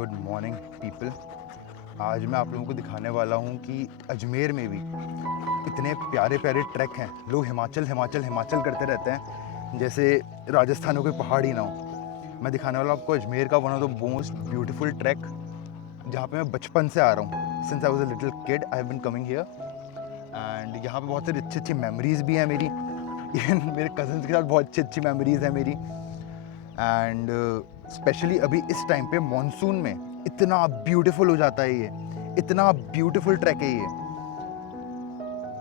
Good morning people. आज मैं आप लोगों को दिखाने वाला हूँ कि अजमेर में भी इतने प्यारे प्यारे ट्रैक हैं। लोग हिमाचल हिमाचल हिमाचल करते रहते हैं जैसे राजस्थान में कोई पहाड़ ही ना हो। मैं दिखाने वाला हूँ आपको अजमेर का one of the most beautiful track, जहाँ पे मैं बचपन से आ रहा हूँ। Since I was a little kid I have been coming here and यहाँ पे बहुत सारी अच्छी अच्छी मेमोरीज भी हैं मेरी। इवन मेरे कज़न्स के साथ बहुत अच्छी अच्छी मेमोरीज हैं मेरी। एंड स्पेशली अभी इस टाइम पे मॉनसून में इतना ब्यूटीफुल हो जाता है ये, इतना ब्यूटीफुल ट्रैक है ये,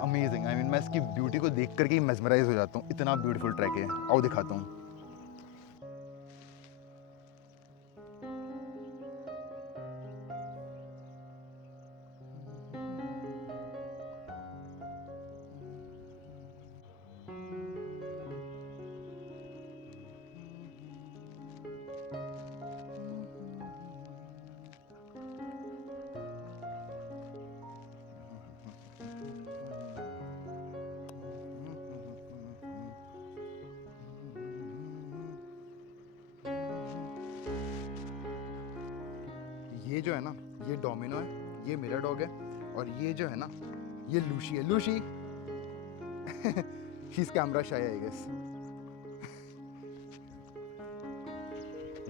अमेजिंग। आई मीन मैं इसकी ब्यूटी को देख करके ही मेस्मराइज हो जाता हूँ। इतना ब्यूटीफुल ट्रैक है। आओ दिखाता हूँ। ये जो है ना, ये डोमिनो है, ये मेरा डॉग है, और ये जो है ना, ये लूशी है। Lucy she is camera shy I guess.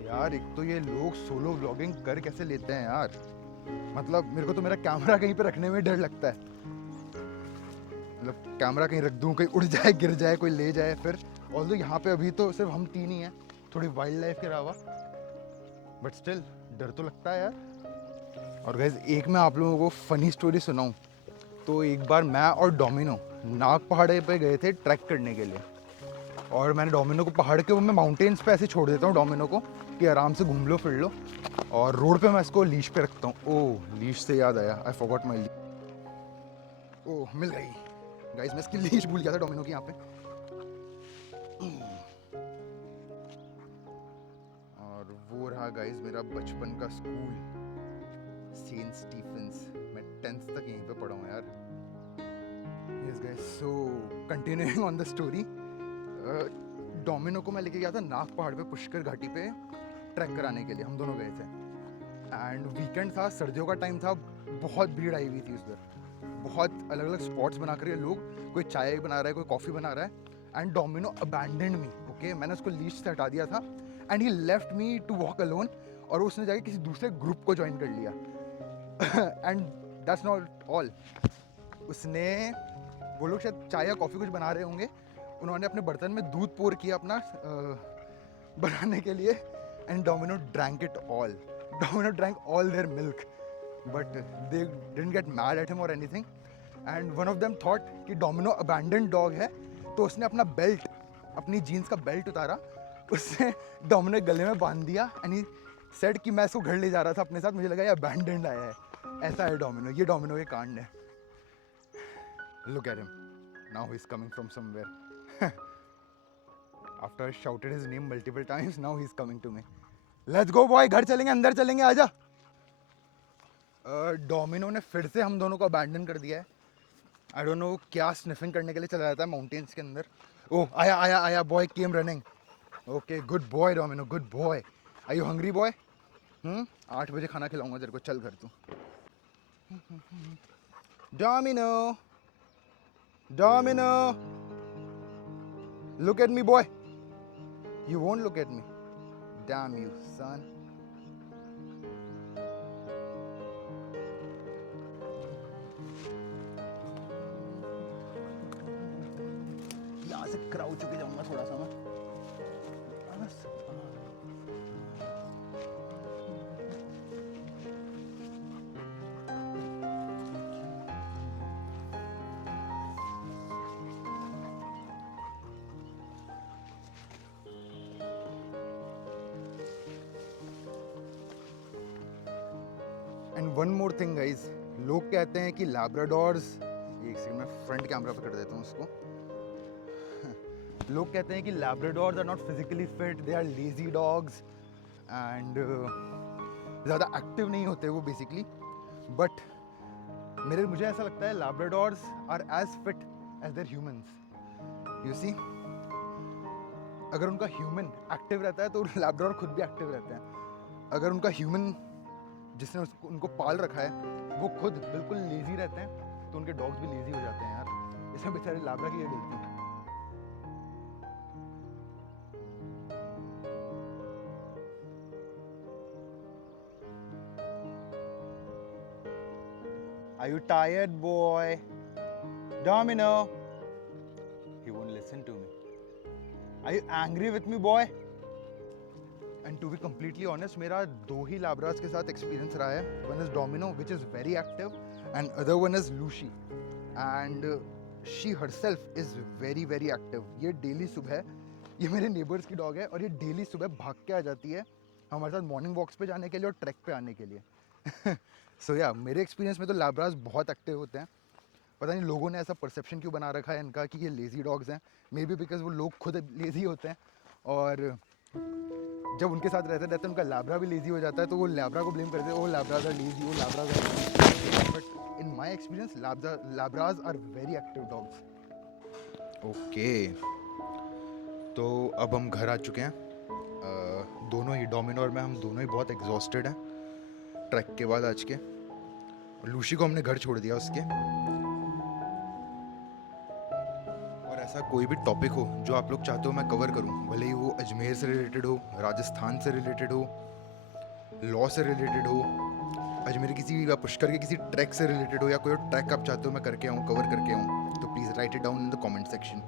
यार एक तो ये लोग सोलो व्लॉगिंग कर कैसे लेते हैं यार। मतलब मेरे को तो मेरा कैमरा कहीं पे रखने में डर लगता है। मतलब कैमरा कहीं रख दूं, कहीं उड़ जाए, गिर जाए, कोई ले जाए फिर। ऑल्दो यहाँ पे अभी तो सिर्फ हम तीन ही हैं, थोड़ी वाइल्ड लाइफ के अलावा, बट स्टिल डर तो लगता है यार। और गाइस एक मैं आप लोगों को फ़नी स्टोरी सुनाऊं तो एक बार मैं और डोमिनो नाग पहाड़ पे गए थे ट्रैक करने के लिए। और मैंने डोमिनो को पहाड़ के वो मैं माउंटेन्स पे ऐसे छोड़ देता हूँ डोमिनो को कि आराम से घूम लो फिर लो, और रोड पे मैं इसको लीश पे रखता हूँ। ओह लीश से याद आया, आई फॉरगॉट माई लीश। ओह मिल गई गाइस, मैं इसकी लीश भूल गया था डोमिनो की यहाँ पे। और वो रहा गाइस मेरा बचपन का स्कूल, सेंट स्टीफेंस। मैं 10th तक यहीं पे पढ़ा हूँ यार। Yes guys, so continuing on the story, domino को मैं लेके गया था नाग पहाड़ पे, पुष्कर घाटी पे ट्रैक कराने के लिए हम दोनों गए थे। एंड वीकेंड था, सर्दियों का टाइम था, बहुत भीड़ आई हुई थी उस पर। बहुत अलग अलग स्पॉट्स बना कर लोग, कोई चाय बना रहा है, कोई कॉफ़ी बना रहा है। And Domino abandoned me, okay. मैंने उसको लीश से हटा दिया था and he left me to walk alone, और उसने जाके किसी दूसरे ग्रुप को ज्वाइन कर लिया। And that's not all. उसने, वो लोग शायद चाय या कॉफ़ी कुछ बना रहे होंगे, उन्होंने अपने बर्तन में दूध पोर किया अपना बनाने के लिए, and Domino drank it all. Domino drank all their milk, but they didn't get mad at him or anything. And one of them thought कि डोमिनो अबैंडन्ड डॉग है, तो उसने अपना बेल्ट, अपनी जीन्स का बेल्ट उतारा, उसने डोमिनो गले में बांध दिया एंड ही सेड कि मैं इसको घर ले जा रहा था अपने साथ, मुझे लगा ये अबैंडन्ड आया है। ऐसा है डोमिनो, ये डोमिनो के कांड है। Look at him. Now he's coming from somewhere. After I shouted his name multiple times, now he's coming to me. Let's go boy, घर चलेंगे, अंदर चलेंगे, आजा। डोमिनो ने फिर से हम दोनों को अबैंडन कर दिया है। आई डोंट नो क्या स्निफिंग करने के लिए चला जाता है माउंटेन्स के अंदर। ओह आया आया आया, boy came running. Okay good boy Domino, good boy. Are you hungry boy? 8 बजे खाना खिलाऊंगा तेरे को, चल घर तू। Domino, Domino, look at me, boy. You won't look at me. Damn you, son. यहाँ से क्राउच होके जाऊंगा थोड़ा सा मैं। बस। And one more thing guys, लोग कहते हैं कि लैब्राडोर्स, एक सेकंड मैं फ्रंट कैमरा पे कर देता हूँ उसको। लोग कहते हैं कि Labradors are not physically fit, they are lazy dogs and ज़्यादा एक्टिव नहीं होते वो बेसिकली। बट मुझे ऐसा लगता है Labradors are as fit as their humans. You see, अगर उनका ह्यूमन एक्टिव रहता है तो लैब्राडोर खुद भी एक्टिव रहते हैं। अगर उनका ह्यूमन जिसने उनको पाल रखा है वो खुद बिल्कुल लेजी रहते हैं, तो उनके डॉग्स भी लेजी हो जाते हैं यार। इसमें बेचारे लाब्रा की ये गलती है। Are you tired, boy? Domino. He won't listen to me. Are you angry with me, boy? And to be completely honest, मेरा 2 ही लाब्रास के साथ एक्सपीरियंस रहा है. One is Domino, which is very active, and other one is Lucy. And she herself is very very active. ये daily सुबह, ये मेरे neighbours की डॉग है और ये डेली सुबह भाग के आ जाती है हमारे साथ मॉर्निंग वॉक्स पे जाने के लिए और ट्रैक पे आने के लिए. सो या मेरे एक्सपीरियंस में तो लाब्रास बहुत एक्टिव होते हैं. पता नहीं लोगों ने ऐसा परसेप्शन क्यों बना रखा है इनका कि ये लेज़ी डॉग्स हैं. मे बी बिकॉज वो लोग खुद लेज़ी होते हैं और जब उनके साथ रहते रहते उनका लाब्रा भी लेज़ी हो जाता है, तो वो लाब्रा को ब्लेम करते हैं, वो लाब्राज आर लेज़ी, वो labras are lazy. But in my experience labras are very active dogs. Okay, तो अब हम घर आ चुके हैं. दोनों ही, डोमिनो और मैं, हम दोनों ही बहुत एग्जॉस्टेड हैं ट्रैक के बाद आज के. लूशी को हमने घर छोड़ दिया उसके. और ऐसा कोई भी टॉपिक हो जो आप लोग चाहते हो मैं कवर करूं, भले ही वो अजमेर से रिलेटेड हो, राजस्थान से रिलेटेड हो, लॉ से रिलेटेड हो, अजमेर किसी या पुष्कर के किसी ट्रैक से रिलेटेड हो, या कोई और ट्रैक आप चाहते हो मैं करके आऊँ, कवर करके आऊँ, तो please write it down in the comment section.